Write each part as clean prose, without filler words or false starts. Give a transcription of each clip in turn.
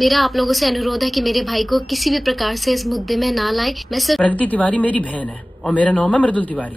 मेरा आप लोगों से अनुरोध है कि मेरे भाई को किसी भी प्रकार से इस मुद्दे में ना लाएं। मैं सिर्फ प्रगति तिवारी मेरी बहन है और मेरा नाम है मृदुल तिवारी।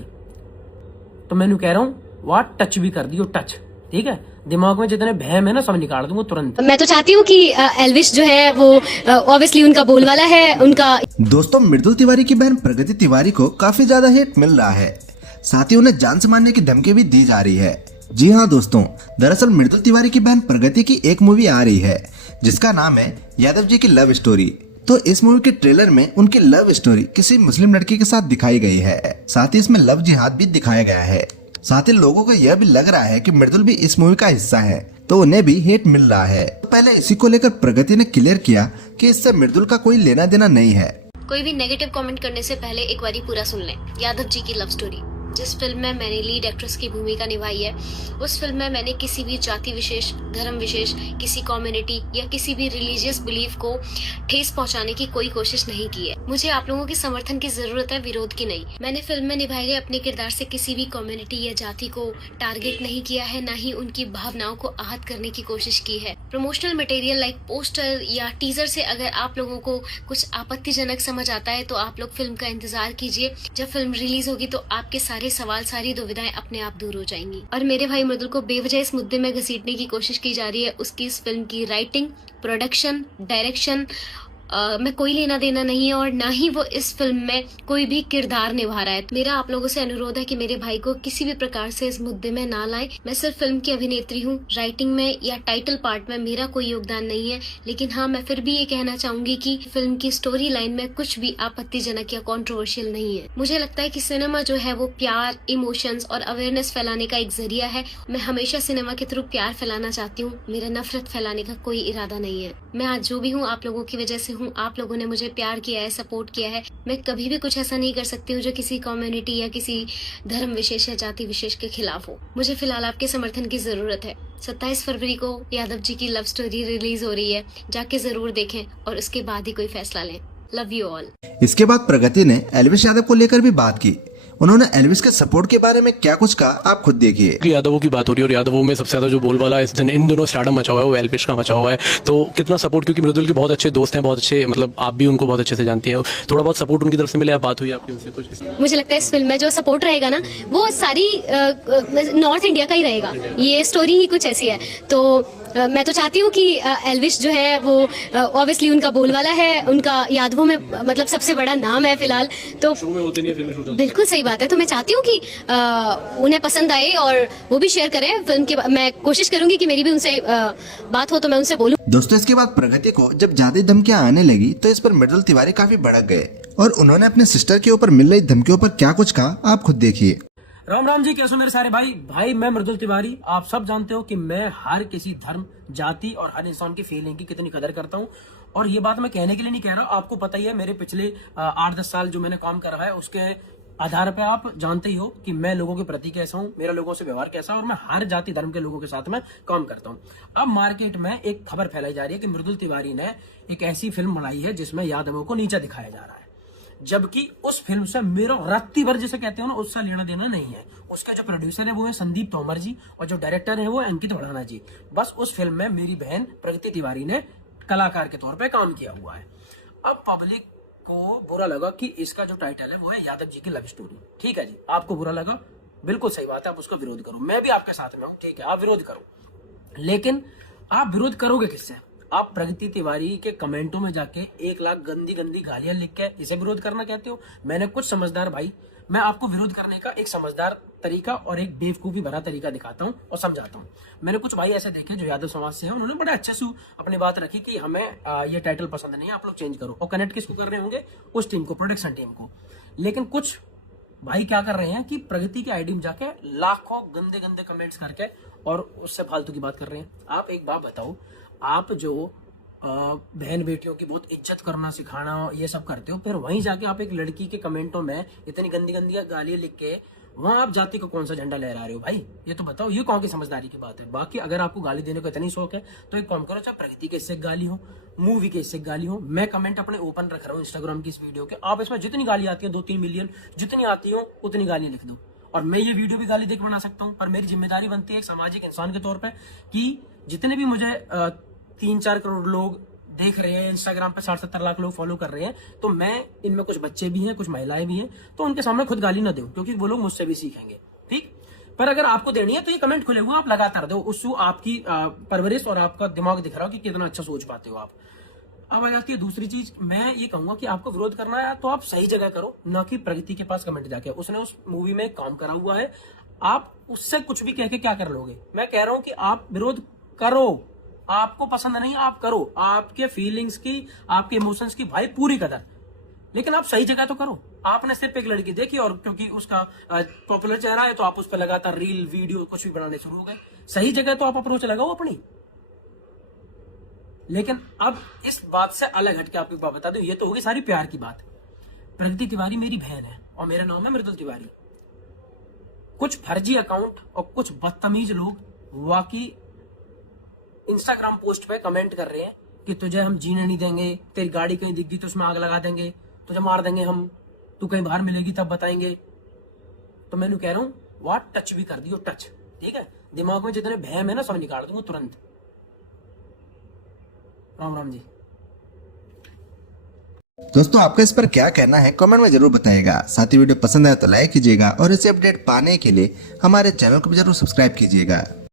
तो मैंने कह रहा हूँ वाट टच भी कर दियो टच, ठीक है। दिमाग में जितने बहम है ना सब निकाल दूंगा तुरंत। मैं तो चाहती हूँ कि एल्विश जो है वो ऑब्वियसली उनका बोलवाला है उनका। दोस्तों, मृदुल तिवारी की बहन प्रगति तिवारी को काफी ज्यादा हिट मिल रहा है, साथ ही उन्हें जान से मारने की धमकी भी दी जा रही है। जी हाँ दोस्तों, दरअसल मृदुल तिवारी की बहन प्रगति की एक मूवी आ रही है जिसका नाम है यादव जी की लव स्टोरी। तो इस मूवी के ट्रेलर में उनकी लव स्टोरी किसी मुस्लिम लड़की के साथ दिखाई गई है, साथ ही इसमें लव जिहाद भी दिखाया गया है। साथ ही लोगों को यह भी लग रहा है कि मृदुल भी इस मूवी का हिस्सा है, तो उन्हें भी हिट मिल रहा है। तो पहले इसी को लेकर प्रगति ने क्लियर किया कि इससे मृदुल का कोई लेना देना नहीं है। कोई भी नेगेटिव कमेंट करने से पहले एक बारी पूरा सुन लें। यादव जी की लव स्टोरी, जिस फिल्म में मैंने लीड एक्ट्रेस की भूमिका निभाई है, उस फिल्म में मैंने किसी भी जाति विशेष, धर्म विशेष, किसी कम्युनिटी या किसी भी रिलीजियस बिलीफ को ठेस पहुंचाने की कोई कोशिश नहीं की है। मुझे आप लोगों के समर्थन की जरूरत है, विरोध की नहीं। मैंने फिल्म में निभाए गए अपने किरदार से किसी भी कम्युनिटी या जाति को टारगेट नहीं किया है, न ही उनकी भावनाओं को आहत करने की कोशिश की है। प्रमोशनल मटेरियल लाइक पोस्टर या टीजर से अगर आप लोगों को कुछ आपत्तिजनक समझ आता है तो आप लोग फिल्म का इंतजार कीजिए। जब फिल्म रिलीज होगी तो आपके सारे सवाल, सारी दुविधाएं अपने आप दूर हो जाएंगी। और मेरे भाई मृदुल को बेवजह इस मुद्दे में घसीटने की कोशिश की जा रही है। उसकी इस फिल्म की राइटिंग, प्रोडक्शन, डायरेक्शन में कोई लेना देना नहीं है और ना ही वो इस फिल्म में कोई भी किरदार निभा रहा है। मेरा आप लोगों से अनुरोध है कि मेरे भाई को किसी भी प्रकार से इस मुद्दे में ना लाएं। मैं सिर्फ फिल्म की अभिनेत्री हूँ, राइटिंग में या टाइटल पार्ट में मेरा कोई योगदान नहीं है। लेकिन हाँ, मैं फिर भी ये कहना चाहूंगी कि फिल्म की स्टोरी लाइन में कुछ भी आपत्तिजनक या कॉन्ट्रोवर्शियल नहीं है। मुझे लगता है कि सिनेमा जो है वो प्यार, इमोशंस और अवेयरनेस फैलाने का एक जरिया है। मैं हमेशा सिनेमा के थ्रू प्यार फैलाना चाहती हूँ, मेरा नफरत फैलाने का कोई इरादा नहीं है। मैं आज जो भी हूँ आप लोगों की वजह से हूँ। आप लोगों ने मुझे प्यार किया है, सपोर्ट किया है। मैं कभी भी कुछ ऐसा नहीं कर सकती हूँ जो किसी कम्युनिटी या किसी धर्म विशेष या जाति विशेष के खिलाफ हो। मुझे फिलहाल आपके समर्थन की जरूरत है। 27 फरवरी को यादव जी की लव स्टोरी रिलीज हो रही है, जाके जरूर देखें और उसके बाद ही कोई फैसला लें। Love you all. इसके बाद प्रगति ने एल्विश यादव को लेकर भी बात की। उन्होंने एल्विश के सपोर्ट के बारे में क्या कुछ कहा, आप खुद देखिए। यादवों की बात हो रही है और यादवों में सबसे ज्यादा जो बोलबाला इन दोनों स्टार्डम मचा हुआ है वो एल्विश का मचा हुआ है। तो कितना सपोर्ट, क्योंकि मृदुल के बहुत अच्छे दोस्त हैं, बहुत अच्छे, मतलब आप भी उनको बहुत अच्छे से जानती हैं, थोड़ा बहुत सपोर्ट उनकी तरफ से मिले, बात हुई आपकी उनसे कुछ? मुझे लगता है इस फिल्म में जो सपोर्ट रहेगा ना वो सारी नॉर्थ इंडिया का ही रहेगा। ये स्टोरी ही कुछ ऐसी है। तो मैं तो चाहती हूँ कि एल्विश जो है वो ऑब्वियसली उनका बोलवाला है, उनका यादवों में मतलब सबसे बड़ा नाम है फिलहाल। तो बिल्कुल सही बात है। तो मैं चाहती हूँ कि उन्हें पसंद आए और वो भी शेयर करें फिल्म के। मैं कोशिश करूंगी कि मेरी भी उनसे बात हो तो मैं उनसे बोलूं। दोस्तों, इसके बाद प्रगति को जब ज्यादा धमकियां आने लगी तो इस पर मृदुल तिवारी काफी भड़क गए और उन्होंने अपने सिस्टर के ऊपर मिल रही धमकियों पर क्या कुछ कहा, आप खुद देखिए। राम राम जी, कैसे हो मेरे सारे भाई। मैं मृदुल तिवारी। आप सब जानते हो कि मैं हर किसी धर्म, जाति और हर इंसान की फीलिंग की कितनी कदर करता हूँ। और ये बात मैं कहने के लिए नहीं कह रहा, आपको पता ही है। मेरे पिछले 8-10 साल जो मैंने काम कर रहा है उसके आधार पे आप जानते ही हो कि मैं लोगों के प्रति कैसा हूँ, मेरा लोगों से व्यवहार कैसा है और मैं हर जाति धर्म के लोगों के साथ में काम करता हूँ। अब मार्केट में एक खबर फैलाई जा रही है कि मृदुल तिवारी ने एक ऐसी फिल्म बनाई है जिसमें यादवों को नीचा दिखाया जा रहा है, जबकि उस फिल्म से मेरा रत्ती भर जिसे कहते हो ना उससे लेना देना नहीं है। उसके जो प्रोड्यूसर है वो है संदीप तोमर जी और जो डायरेक्टर है वो है अंकित भड़ाना जी। बस उस फिल्म में मेरी बहन प्रगति तिवारी ने कलाकार के तौर पे काम किया हुआ है। अब पब्लिक को बुरा लगा कि इसका जो टाइटल है वो है यादव जी की लव स्टोरी। ठीक है जी, आपको बुरा लगा, बिल्कुल सही बात है, आप उसका विरोध करो, मैं भी आपके साथ में हूँ, ठीक है, आप विरोध करो। लेकिन आप विरोध करोगे किससे? आप प्रगति तिवारी के कमेंटों में जाके 1 लाख गंदी गंदी गालियां लिख के इसे विरोध करना कहते हो? मैंने कुछ समझदार भाई, मैं आपको विरोध करने का एक समझदार तरीका और एक बेवकूफी भरा तरीका दिखाता हूं और समझाता हूं। मैंने कुछ भाई ऐसे देखे जो यादव समाज से हैं, उन्होंने बड़े अच्छे से अपनी बात रखी कि हमें ये टाइटल पसंद नहीं है, आप लोग चेंज करो। और कनेक्ट किसको कर रहे होंगे? उस टीम को, प्रोडक्शन टीम को। लेकिन कुछ भाई क्या कर रहे हैं कि प्रगति के आईडी में जाके लाखों गंदे गंदे कमेंट्स करके और उससे फालतू की बात कर रहे हैं। आप एक बात बताओ, आप जो बहन बेटियों की बहुत इज्जत करना सिखाना ये सब करते हो, फिर वहीं जाके आप एक लड़की के कमेंटों में इतनी गंदी गंदी गालियां लिख के वहां आप जाति का कौन सा झंडा लहरा रहे हो भाई? ये तो बताओ, ये कौन की समझदारी की बात है? बाकी अगर आपको गाली देने को इतनी शौक है तो एक काम करो, चाहे प्रगति के इससे गाली हो, मूवी के इससे गाली हो, मैं कमेंट अपने ओपन रख रहा हूँ इंस्टाग्राम की इस वीडियो के, आप इसमें जितनी गाली आती है 2-3 मिलियन जितनी आती हो उतनी गाली लिख दो और मैं ये वीडियो भी गाली देख बना सकता हूँ। पर मेरी जिम्मेदारी बनती है एक सामाजिक इंसान के तौर पर कि जितने भी मुझे 3-4 करोड़ लोग देख रहे हैं, इंस्टाग्राम पे 60-70 लाख लोग फॉलो कर रहे हैं, तो मैं इनमें कुछ बच्चे भी हैं, कुछ महिलाएं भी हैं, तो उनके सामने खुद गाली ना दूं, क्योंकि वो लोग मुझसे भी सीखेंगे, ठीक। पर अगर आपको देनी है तो ये कमेंट खुले हुए आप लगातार दो, उससे आपकी परवरिश और आपका दिमाग दिख रहा हो कि कितना अच्छा सोच पाते हो आप। अब आ जाती है दूसरी चीज, मैं ये कहूंगा कि आपको विरोध करना है तो आप सही जगह करो, ना कि प्रगति के पास कमेंट जाके। उसने उस मूवी में काम करा हुआ है, आप उससे कुछ भी कह के क्या कर लोगे। मैं कह रहा हूं कि आप विरोध करो, आपको पसंद नहीं आप करो, आपके फीलिंग्स की, आपके इमोशंस की भाई पूरी कदर, लेकिन आप सही जगह तो करो। आपने सिर्फ एक लड़की देखी और क्योंकि उसका पॉपुलर चेहरा है तो आप उस पर लगातार रील वीडियो कुछ भी बनाने शुरू हो गए। सही जगह तो आप अप्रोच लगाओ अपनी। लेकिन अब इस बात से अलग हटके आपको एक बात बता दूं, ये तो होगी सारी प्यार की बात। प्रगति तिवारी मेरी बहन है और मेरा नाम है मृदुल तिवारी। कुछ फर्जी अकाउंट और कुछ बदतमीज लोग वाकई इंस्टाग्राम पोस्ट पे कमेंट कर रहे हैं कि तुझे हम जीने नहीं देंगे, तेरी गाड़ी कहीं दिख गई तो उसमें आग लगा देंगे, तुझे मार देंगे हम, तू कहीं बाहर मिलेगी तब बताएंगे। तो मैंने कह रहा हूं वाट टच भी कर दियो, टच, ठीक है। दिमाग में जितने भयम है ना सब निकाल दूंगा तुरंत। राम राम जी। दोस्तों आपका इस पर क्या कहना है कमेंट में जरूर बताइएगा। साथ ही वीडियो पसंद आए तो लाइक कीजिएगा और इसे अपडेट पाने के लिए हमारे चैनल को भी जरूर सब्सक्राइब कीजिएगा।